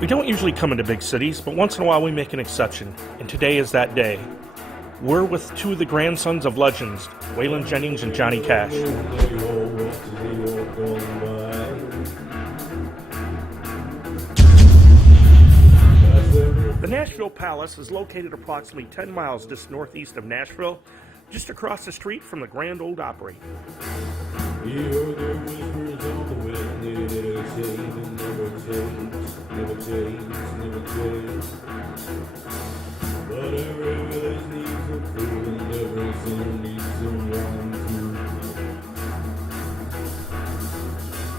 We don't usually come into big cities, but once in a while we make an exception, and today is that day. We're with two of the grandsons of legends, Waylon Jennings and Johnny Cash. The Nashville Palace is located approximately 10 miles just northeast of Nashville, just across the street from the Grand Ole Opry.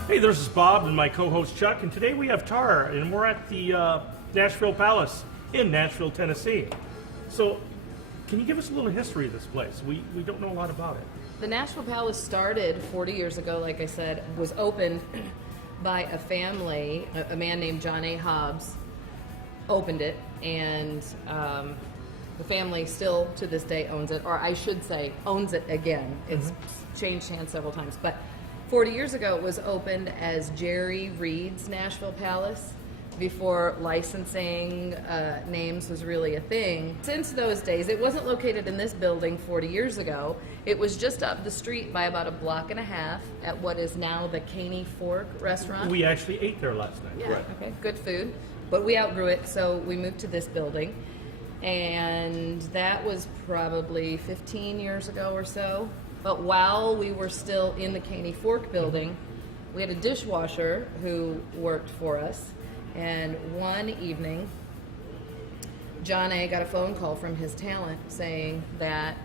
Hey, this is Bob and my co-host Chuck, and today we have Tara, and we're at the Nashville Palace in Nashville, Tennessee. So, can you give us a little history of this place? We don't know a lot about it. The Nashville Palace started 40 years ago, like I said, was opened by a family, a man named John A. Hobbs opened it, and the family still to this day owns it, or I should say owns it again. It's changed hands several times, but 40 years ago it was opened as Jerry Reed's Nashville Palace, before licensing names was really a thing. Since those days, it wasn't located in this building 40 years ago. It was just up the street by about a block and a half at what is now the Caney Fork restaurant. We actually ate there last night. Yeah, okay, good food. But we outgrew it, so we moved to this building. And that was probably 15 years ago or so. But while we were still in the Caney Fork building, we had a dishwasher who worked for us. And one evening, John A. got a phone call from his talent saying that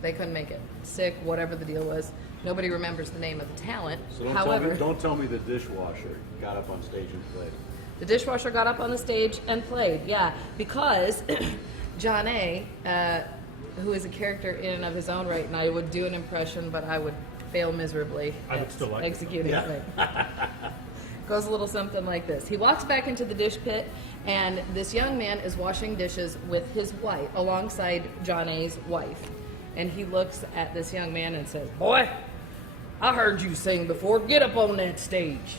they couldn't make it. Sick, whatever the deal was. Nobody remembers the name of the talent. So don't tell me the dishwasher got up on stage and played. The dishwasher got up on the stage and played, yeah, because John A., who is a character in and of his own right, and I would do an impression, but I would fail miserably at executing it. Goes a little something like this. He walks back into the dish pit, and this young man is washing dishes with his wife, alongside John A.'s wife. And he looks at this young man and says, "Boy, I heard you sing before. Get up on that stage."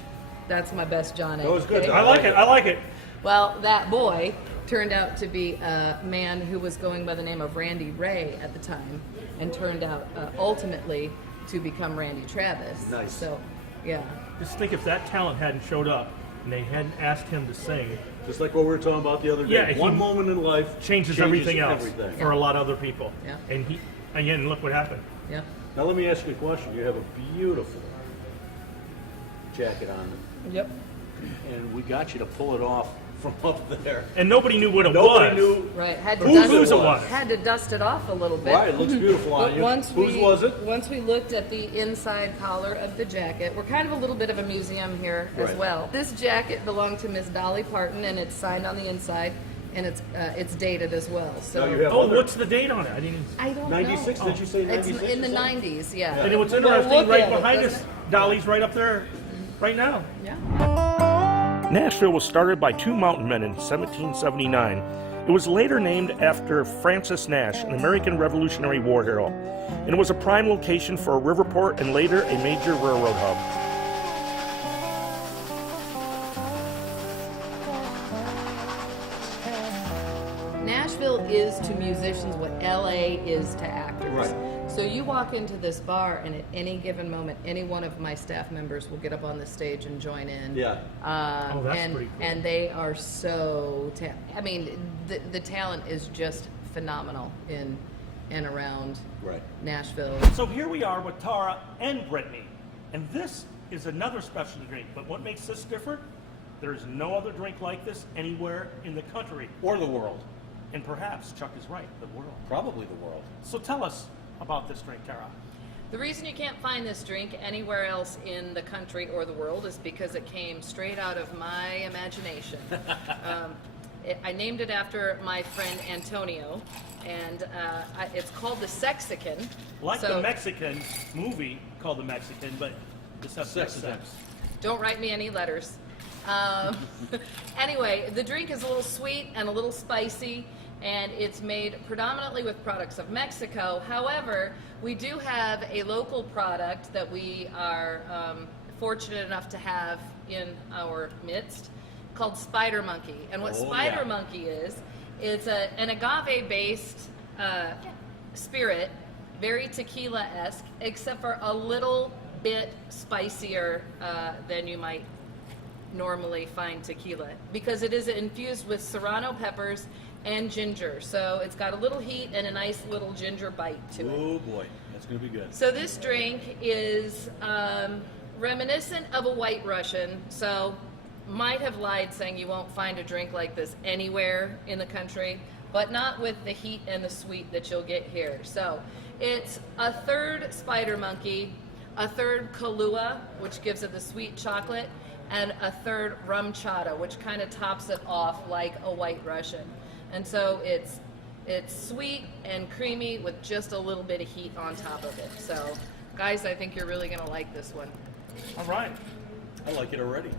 That's my best John A. That was good. Okay? I like it. Well, that boy turned out to be a man who was going by the name of Randy Ray at the time, and turned out ultimately to become Randy Travis. Nice. So, yeah. Just think if that talent hadn't showed up and they hadn't asked him to sing. Just like what we were talking about the other day. Yeah, one moment in life changes everything else for a lot of other people. Yeah. And again, look what happened. Yeah. Now let me ask you a question. You have a beautiful jacket on, Yep. and we got you to pull it off from up there. And nobody knew what it Nobody was. knew Right. Had Whose it was. Had to dust it off a little bit. Right, it looks beautiful on But you. Whose was it? Once we looked at the inside collar of the jacket, we're kind of a little bit of a museum here as Right. well. This jacket belonged to Miss Dolly Parton, and it's signed on the inside, and it's dated as well. So Now you have Oh, other- what's the date on it? I didn't. I don't 96? know. Did you say 96? It's in the or something? 90s, yeah. And what's Well, interesting, look right at it, behind doesn't us, Dolly's right up there, right now. Yeah. Nashville was started by two mountain men in 1779. It was later named after Francis Nash, an American Revolutionary War hero, and it was a prime location for a river port and later a major railroad hub. Nashville is to musicians what LA is to actors. Right. So you walk into this bar, and at any given moment, any one of my staff members will get up on the stage and join in. Yeah. Oh, that's and, pretty cool. And they are so, I mean, the talent is just phenomenal in and around Right. Nashville. So here we are with Tara and Brittany, and this is another special drink. But what makes this different? There is no other drink like this anywhere in the country. Or the world. And perhaps Chuck is right, the world. Probably the world. So tell us about this drink, Tara. The reason you can't find this drink anywhere else in the country or the world is because it came straight out of my imagination. I named it after my friend Antonio, and it's called the Sexican. Like the Mexican movie called The Mexican, but this has Sex sex sense. Don't write me any letters. Anyway, the drink is a little sweet and a little spicy, and it's made predominantly with products of Mexico. However, we do have a local product that we are fortunate enough to have in our midst called Spider Monkey. And what Spider Monkey is, it's an agave-based spirit, very tequila-esque, except for a little bit spicier than you might normally find tequila, because it is infused with serrano peppers and ginger. So it's got a little heat and a nice little ginger bite to it. Oh boy, that's going to be good. So this drink is reminiscent of a White Russian. So might have lied saying you won't find a drink like this anywhere in the country, but not with the heat and the sweet that you'll get here. So it's a third Spider Monkey, a third Kahlua, which gives it the sweet chocolate, and a third rum chata, which kind of tops it off like a White Russian. And so it's sweet and creamy with just a little bit of heat on top of it. So, guys, I think you're really going to like this one. All right. I like it already.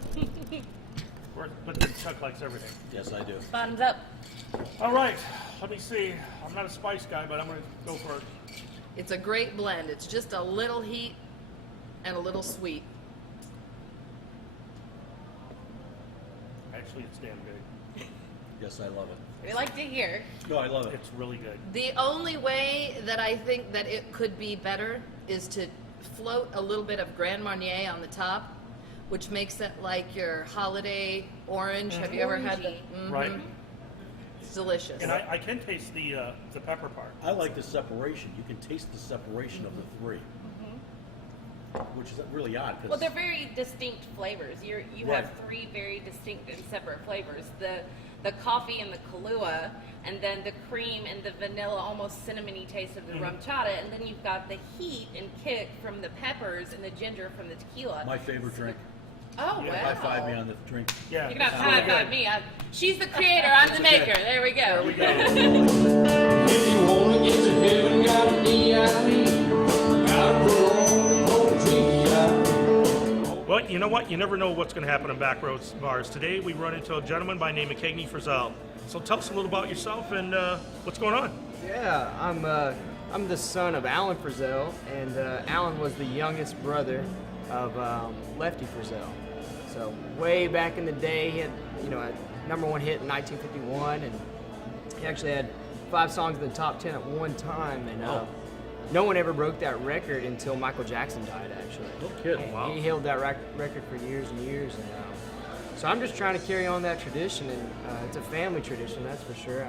But Chuck likes everything. Yes, I do. Bottoms up. All right. Let me see. I'm not a spice guy, but I'm going to go for it. It's a great blend. It's just a little heat and a little sweet. Actually, it's damn good. Yes, I love it. We like to hear. No, I love it. It's really good. The only way that I think that it could be better is to float a little bit of Grand Marnier on the top, which makes it like your holiday orange. Have you ever had the? Right. It's delicious. And I can taste the pepper part. I like the separation. You can taste the separation of the three, which is really odd. Well, they're very distinct flavors. You Right. have three very distinct and separate flavors. The coffee and the Kahlua, and then the cream and the vanilla, almost cinnamony taste of the rum chata, and then you've got the heat and kick from the peppers and the ginger from the tequila. My favorite drink. Oh, Yeah, wow. High five me on the drink. Yeah. You can have it's really high five good. me. She's the creator. I'm the maker. There we go. There we go. If you wanna get to heaven, gotta D.I.E. Gotta put on the Well, you know what? You never know what's going to happen in Backroads Bars. Today, we run into a gentleman by the name of Cagney Frizzell. So tell us a little about yourself and what's going on. Yeah, I'm the son of Alan Frizzell, and Alan was the youngest brother of Lefty Frizzell. So way back in the day, he had a #1 hit in 1951, and he actually had 5 songs in the top 10 at one time, and no one ever broke that record until Michael Jackson died, actually. No kidding. And Wow. He held that record for years and years, and so I'm just trying to carry on that tradition, and it's a family tradition, that's for sure.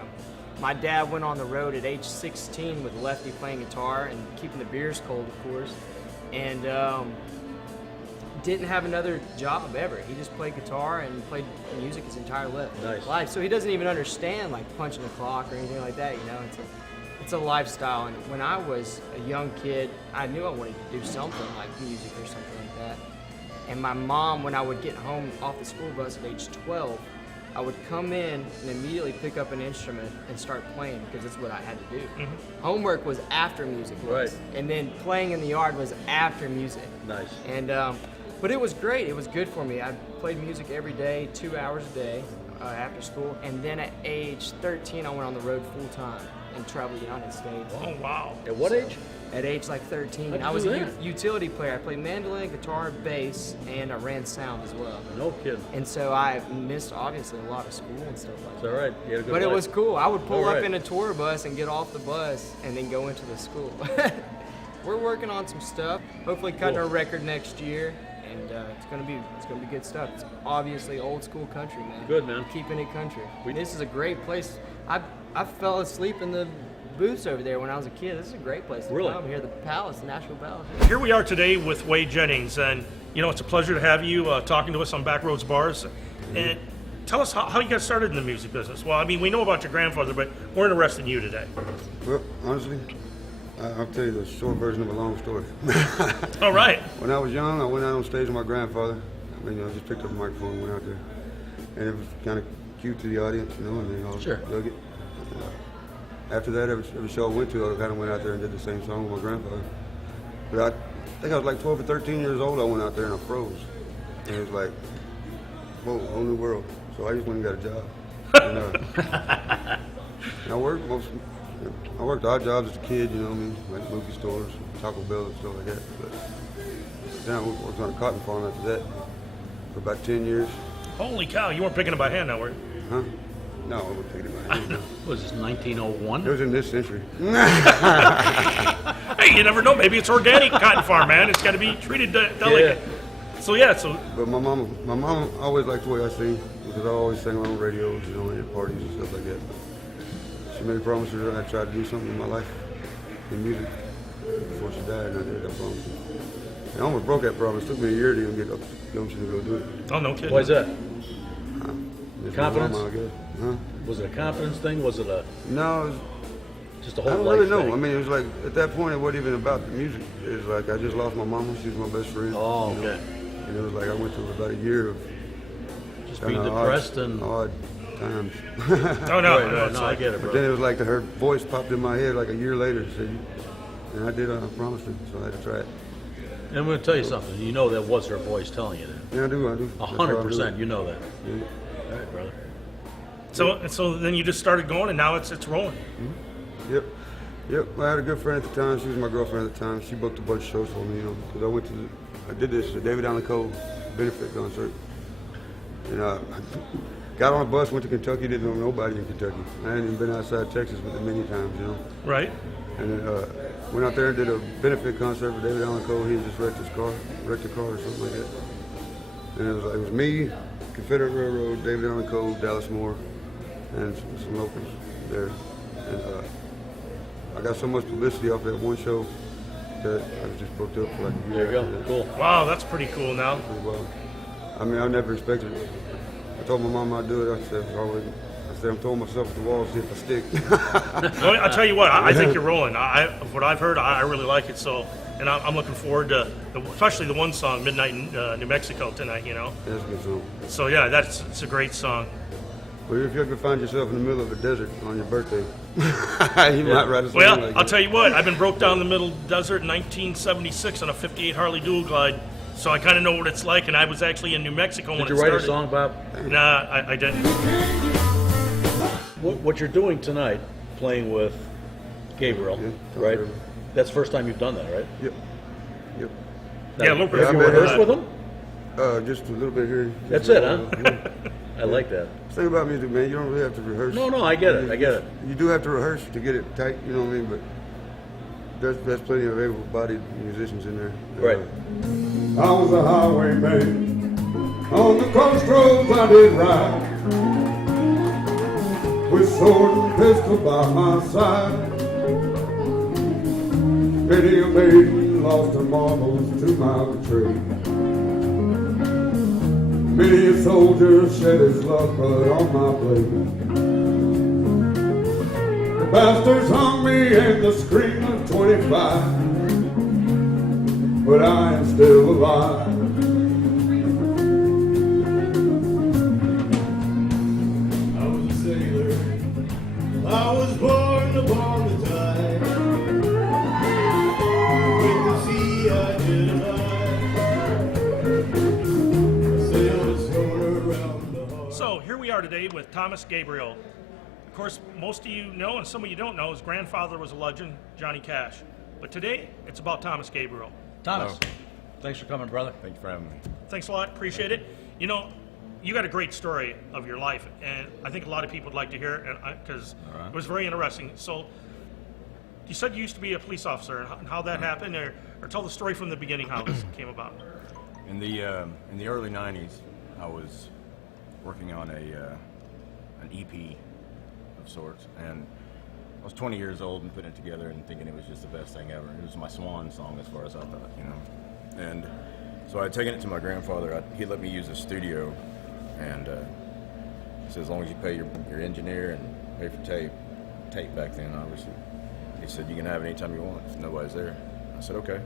My dad went on the road at age 16 with Lefty playing guitar and keeping the beers cold, of course, and didn't have another job ever. He just played guitar and played music his entire Nice. life. So he doesn't even understand like punching the clock or anything like that. It's a lifestyle. And when I was a young kid, I knew I wanted to do something like music or something like that. And my mom, when I would get home off the school bus at age 12, I would come in and immediately pick up an instrument and start playing because that's what I had to do. Homework was after music was. Right. And then playing in the yard was after music. Nice. And but it was great. It was good for me. I played music every day, 2 hours a day after school. And then at age 13, I went on the road full time and traveled the United States. Oh, wow. At what age? At age like 13, How'd you I was do a that? utility player. I played mandolin, guitar, bass, and I ran sound as well. No kidding. And so I missed obviously a lot of school and stuff like It's that. all right. You had a good But it life. was cool. I would pull All up right. in a tour bus and get off the bus and then go into the school. We're working on some stuff. Hopefully cutting Cool. a record next year, and it's gonna be good stuff. It's obviously old school country, man. Good, man. Keeping it country. This is a great place. I fell asleep in the booths over there when I was a kid. This is a great place to Really? come here, the Palace, the Nashville Palace. Here we are today with Whey Jennings, and it's a pleasure to have you talking to us on Backroads Bars. And tell us how you got started in the music business. Well, I mean, we know about your grandfather, but we're interested in you today. Well, honestly, I'll tell you the short version of a long story. All right. When I was young, I went out on stage with my grandfather. I mean, I just picked up a microphone and went out there. And it was kind of cute to the audience, and they all Sure. dug it. After that, every show I went to, I kind of went out there and did the same song with my grandfather. But I think I was like 12 or 13 years old, I went out there and I froze. And it was like, whoa, whole new world. So I just went and got a job. And I worked odd jobs as a kid, like movie stores, Taco Bell and stuff like that. But then I worked on a cotton farm after that for about 10 years. Holy cow, you weren't picking it by hand now, were you? Huh? No, I wouldn't take it by hand. No. Was this 1901? It was in this century. Hey, you never know. Maybe it's organic cotton farm, man. It's got to be treated delicate. So yeah, so But my mom always liked the way I sing because I always sang on radios, you know, at parties and stuff like that. She made promises that I'd try to do something in my life, in music, before she died, and I did. I promised her. I almost broke that promise. It took me a year to even get up gumption to go do it. oh no kidding. Why is that? It's Confidence? My mama, I guess. Huh? Was it a confidence thing? Was it a No, it was, just a I whole don't life really know. thing? I mean, it was like, at that point, it wasn't even about the music. It was like, I just lost my mama. She was my best friend. Oh, you know? okay. And it was like, I went through about a year of Just kinda being depressed and. odd times. Oh no, Right, no, right, it's no, I like, get it, But bro. then it was like her voice popped in my head like a year later. She said, and I did. I promised her, so I had to try it. And I'm going to tell you something. You know that was her voice telling you that. Yeah, I do. That's why I do 100%. it. You know that. Yeah. All right, brother. so then you just started going, and now it's rolling. Yep. Well, I had a good friend at the time. She was my girlfriend at the time. She booked a bunch of shows for me, you know, because I did this the David Allen Coe benefit concert, and I got on a bus, went to Kentucky, didn't know nobody in Kentucky. I hadn't even been outside Texas with it many times, you know. Right. And then went out there and did a benefit concert for David Allen Coe. He had just wrecked a car or something like that. And it was me, Confederate Railroad, David Allen Coe, Dallas Moore, and some locals there. And I got so much publicity off that one show that I was just booked up for like a year. There you after go. that. Cool. Wow, that's pretty cool. Now, Pretty wild. I mean, I never expected it. I told my mom I'd do it. I said, I'm throwing myself at the wall to see if I stick. well, I'll tell you what. I think you're rolling. What I've heard, I really like it. So, and I'm looking forward to, especially the one song, "Midnight in New Mexico" tonight. You know. That's a good song. So yeah, it's a great song. Well, if you ever find yourself in the middle of a desert on your birthday, you might write a song Well, like I'll that. tell you what. I've been broke down in the middle desert in 1976 on a '58 Harley Dual Glide. So I kind of know what it's like, and I was actually in New Mexico when Did it you write started. a song, Bob? Nah, I didn't. What you're doing tonight, playing with Gabriel, Yeah, right? Gabriel. That's the first time you've done that, right? Yep. Now, Yeah, a little bit. Have you Yeah, I bet. rehearsed with him? Just a little bit here. That's Just it, a huh? little, yeah. I like that. The thing about music, man, you don't really have to rehearse. No, I get it. I get it. You do have to rehearse to get it tight, you know what I mean? But there's plenty of able-bodied musicians in there. Right. I was a highwayman. On the coast roads I did ride, with sword and pistol by my side. Many a maiden lost her marbles to my betrayal. Many a soldier shed his love blood on my blade. The bastards hung me in the scream of 25, but I am still alive. I was a sailor. I was born upon the tide. With the sea I did abide. Sailed a schooner around the heart. So here we are today with Thomas Gabriel. Of course, most of you know, and some of you don't know, his grandfather was a legend, Johnny Cash. But today, it's about Thomas Gabriel. Thomas, thanks for coming, brother. Thank you for having me. Thanks a lot, appreciate it. You know, you got a great story of your life, and I think a lot of people would like to hear it, because it was very interesting. So, you said you used to be a police officer, and how that happened, or tell the story from the beginning, how this came about. In the early '90s, I was working on an EP of sorts, and I was 20 years old and putting it together and thinking it was just the best thing ever. It was my swan song as far as I thought, you know. And so I had taken it to my grandfather. He let me use his studio, and he said, as long as you pay your engineer and pay for tape back then, obviously. He said, you can have it anytime you want if nobody's there. I said, okay.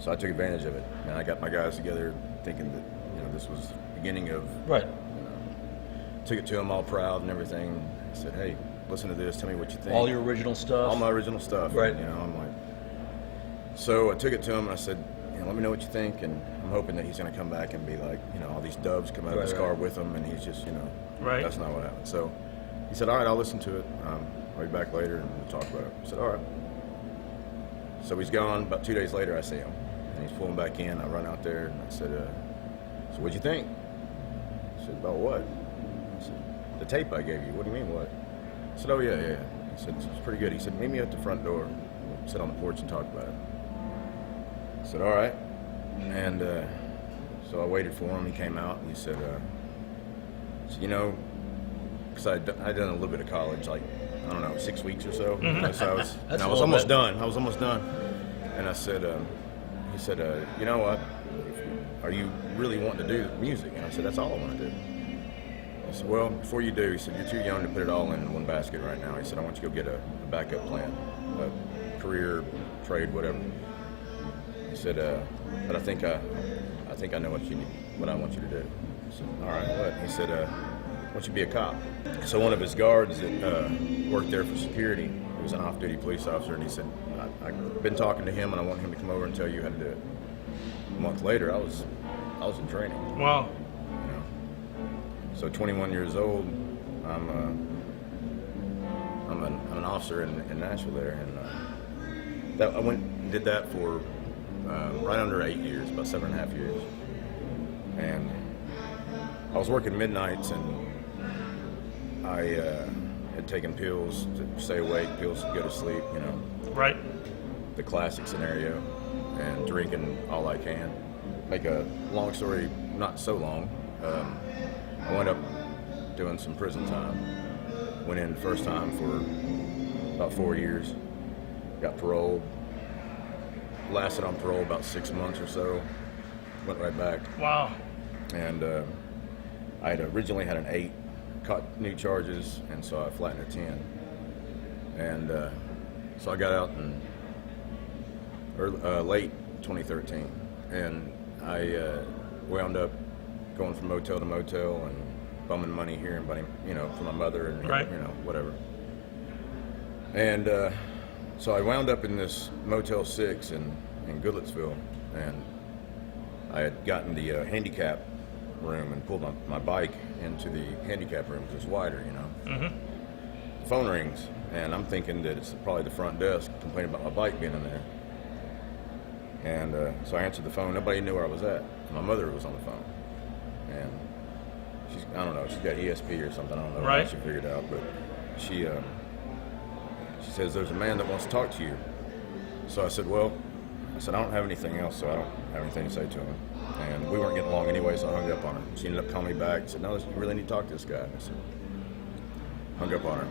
So I took advantage of it, and I got my guys together thinking that, you know, this was the beginning of, Right. took it to him all proud and everything. I said, hey, listen to this, tell me what you think. All your original stuff. All my original stuff. Right. You know, I'm like, so I took it to him and I said, you know, let me know what you think, and I'm hoping that he's going to come back and be like, you know, all these doves come out of his car with him, and he's just, you know, Right. that's not what happened. So he said, all right, I'll listen to it. I'll be back later and we'll talk about it. I said, all right. So he's gone. About 2 days later, I see him, and he's pulling back in. I run out there and I said, so what'd you think? I said, about what? I said, the tape I gave you. What do you mean, what? I said, oh, yeah. He said, it's pretty good. He said, meet me at the front door. We'll sit on the porch and talk about it. I said, all right. And so I waited for him. He came out and he said, you know, because I'd done a little bit of college, like, I don't know, 6 weeks or so. So I was almost done. And I said, he said, you know what? Are you really wanting to do music? And I said, that's all I want to do. I said, well, before you do, he said, you're too young to put it all in one basket right now. He said, I want you to go get a backup plan, a career, trade, whatever. He said, but I think I know what I want you to do. I said, all right, what? He said, I want you to be a cop. So one of his guards that worked there for security, he was an off-duty police officer, and he said, I've been talking to him, and I want him to come over and tell you how to do it. A month later, I was in training. Wow. You know? So 21 years old, I'm an officer in Nashville there, and I went and did that for right under 8 years, about 7.5 years. And I was working midnights, and I had taken pills to stay awake, pills to go to sleep, you know. Right. The classic scenario, and drinking all I can. Make a long story not so long, I wound up doing some prison time. Went in the first time for about 4 years, got paroled, lasted on parole about 6 months or so, went right back. Wow. And I had originally had an 8, caught new charges, and so I flattened a 10. And so I got out in late 2013, and I wound up going from motel to motel and bumming money here and money, you know, for my mother and right. you know, whatever. And so I wound up in this Motel 6 in Goodlettsville, and I had gotten the handicap room and pulled my bike into the handicap room because it's wider, you know. Mm-hmm. The phone rings, and I'm thinking that it's probably the front desk complaining about my bike being in there. And so I answered the phone. Nobody knew where I was at. My mother was on the phone, and I don't know, she's got ESP or something. I don't know right. how she figured it out, but she says, there's a man that wants to talk to you. So I said, I don't have anything else, so I don't have anything to say to him. And we weren't getting along anyway, so I hung up on her. She ended up calling me back and said, no, you really need to talk to this guy. And I said, hung up on her.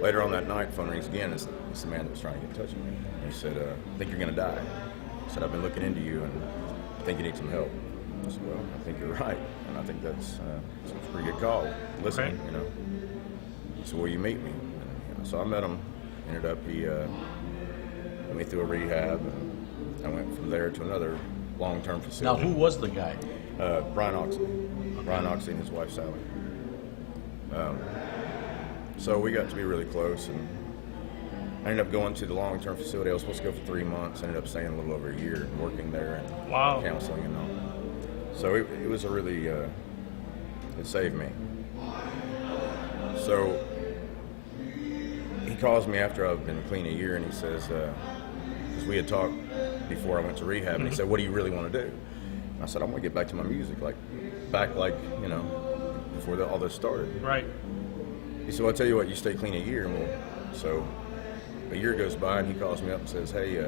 Later on that night, phone rings again. It's the man that was trying to get in touch with me. And he said, I think you're going to die. He said, I've been looking into you, and I think you need some help. I said, well, I think you're right. And I think that's a pretty good call. Listening, right. you know. So will you meet me? And, you know, so I met him. Ended up, he put me through a rehab, and I went from there to another long-term Now, facility. who was the guy? Brian Oxley. Brian Oxley and his wife, Sally. So we got to be really close, and I ended up going to the long-term facility. I was supposed to go for 3 months. I ended up staying a little over a year and working there and wow. counseling and all. So it was a really, it saved me. So he calls me after I've been clean a year, and he says, because we had talked before I went to rehab, and he said, what do you really want to do? And I said, I want to get back to my music, back you know, before all this started. Right. He said, well, I'll tell you what, you stay clean a year, and so a year goes by, and he calls me up and says, hey,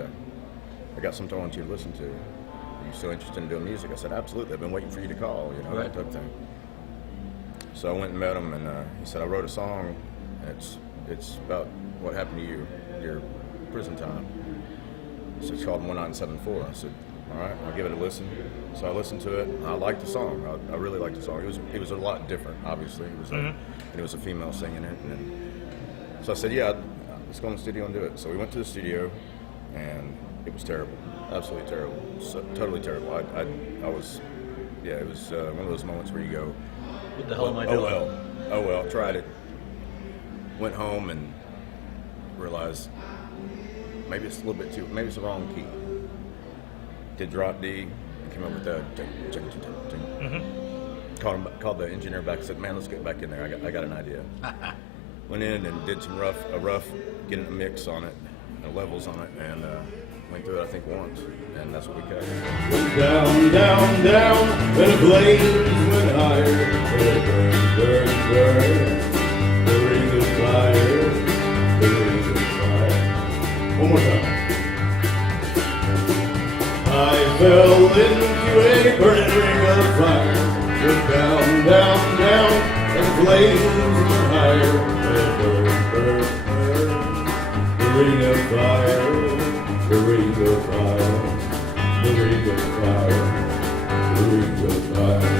I got something I want you to listen to. Are you still interested in doing music? I said, absolutely. I've been waiting for you to call, you know, that type of thing. So I went and met him, and he said, I wrote a song, and it's about what happened to you, your prison time. So it's called 1974. I said, all right, I'll give it a listen. So I listened to it. I liked the song. I really liked the song. It was a lot different, obviously. It was a female singing it. And so I said, yeah, let's go in the studio and do it. So we went to the studio, and it was terrible. Absolutely terrible. So, totally terrible. I was, yeah, it was one of those moments where you go, What the hell am I doing? Oh well, tried it. Went home and realized maybe it's a little bit maybe it's the wrong key. Did drop D and came up with that. Called the engineer back and said, man, let's get back in there. I got an idea. Went in and did some rough, getting a mix on it, levels on it, and went through it, I think, once, and that's what we cut. Down, down, down, and a blaze went fire, it burns, burns, burns. The ring of fire, the ring of fire. One more time. I fell into a burning ring of fire. Went down, down, down, and the flames were higher. It burns, burns, burns. The ring of fire, the ring of fire, the ring of fire, the ring of fire.